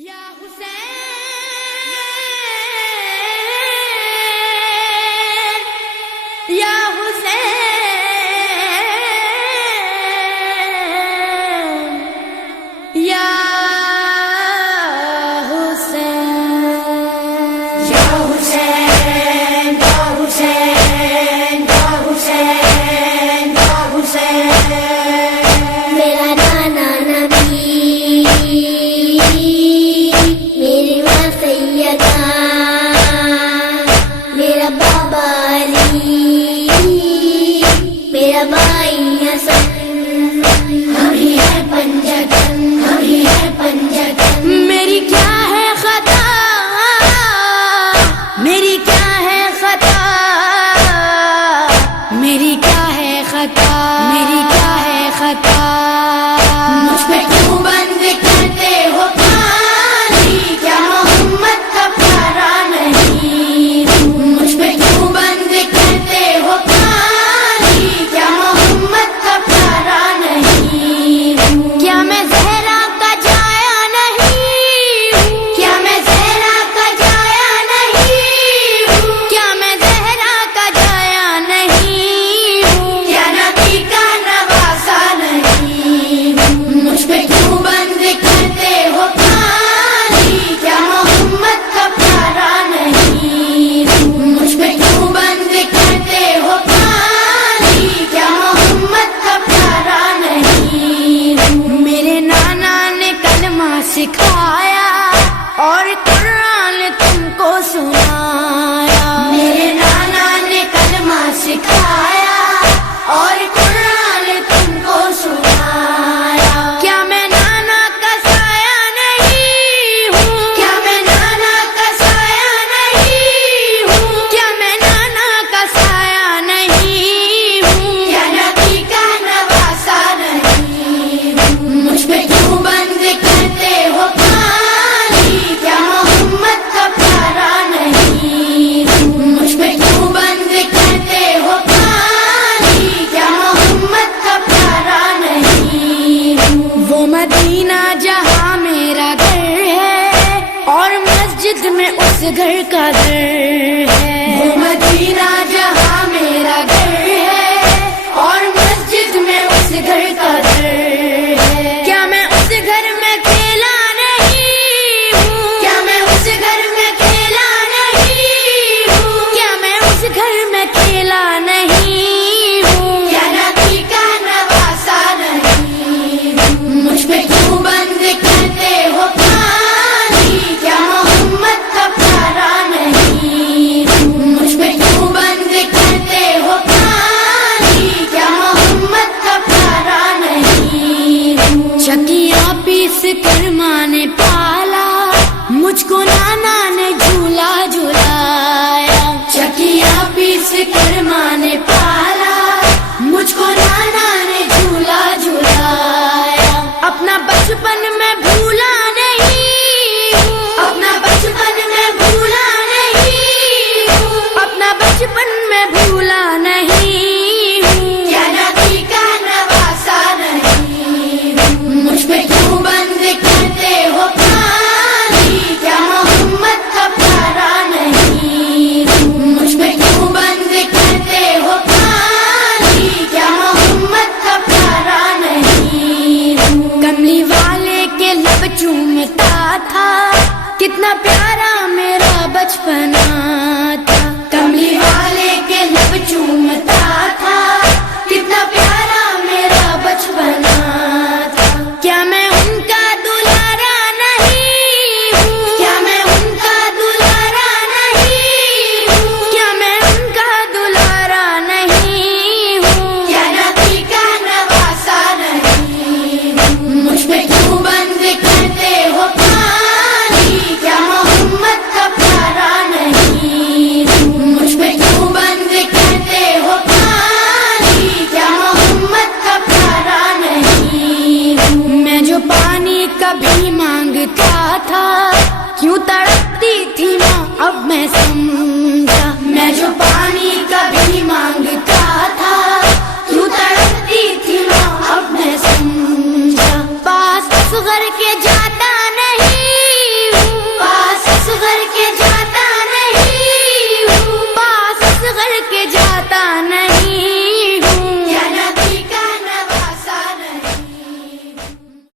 یا حسین یا حسین یا سکھایا اور قرآن تم کو سنایا، میرے نانا نے کلمہ سکھایا اور قرآن تم کو سنایا۔ کیا میں نانا کا سایہ نہیں ہوں؟ کیا میں نانا کا سایہ نہیں ہوں؟ کیا میں نانا کا سایہ نہیں ہوں؟ کیا نبی کا نواسا نہیں ہوں؟ مجھ پہ کیوں بند کرتے ہو پانی؟ کیا محمد کا پیارا نہیں ہوں؟ مجھ پہ کیوں بند کرتے ہو پانی؟ کیا محمد کا پیارا نہیں ہوں؟ وہ مدینہ جہاں میرا گھر ہے اور مسجد میں اس گھر کا در ہے، وہ مدینہ جہاں میرا گھر ہے اور مسجد میں اس گھر کا در ہے۔ کیا میں اس گھر میں کھیلا نہیں ہوں؟ کیا میں اس گھر میں کھیلا نہیں ہوں؟ کیا میں اس گھر میں کھیلا نہیں ہوں؟ کیا نبی کا نواسا نہیں ہوں؟ مجھ پہ کیوں بند کرتے ہو پانی؟ کیا محمد کا پیارا نہیں ہوں؟ مجھ پہ کیوں بند کرتے ہو پانی؟ کیا محمد کا پیارا نہیں ہوں؟ چکیاں پیس کر ماں نے پالا، مجھ کو نانا نے جھولا جھلایا۔ چکیاں پیس کر ماں نے پالا، مجھ کو نانا نے جھولا جھلایا۔ اپنا بچپن میں بھولا نہیں ہوں، اپنا بچپن میں بھولا نہیں ہوں، اپنا بچپن میں بھولا نہیں ہوں۔ کیا نبی کا نواسا نہیں ہوں؟ مجھ پہ کیوں بند کرتے ہو پانی؟ کیا محمد کا پیارا نہیں ہوں؟ مجھ پہ کیوں بند کرتے ہو پانی؟ کیا محمد کا پیارا نہیں ہوں؟ کملی والے کے لب چومتا تھا، کتنا پیارا میرا بچپنا تھا۔ کملی والے کے لب چومتا تھا، کتنا پیارا میرا بچپنا تھا۔ کیا میں ان کا دلارا نہیں ہوں؟ کیا میں ان کا دلارا نہیں ہوں؟ کیا میں ان کا دلارا نہیں ہوں؟ کیا نبی کا نواسا نہیں ہوں؟ مجھ پہ کیوں بند کرتے ہو پانی؟ کیا محمد کا پیارا نہیں ہوں؟ مجھ پہ کیوں بند کرتے ہو پانی؟ کیا محمد کا پیارا نہیں ہوں؟ میں جو پانی کبھی مانگتا تھا، کیوں تڑپ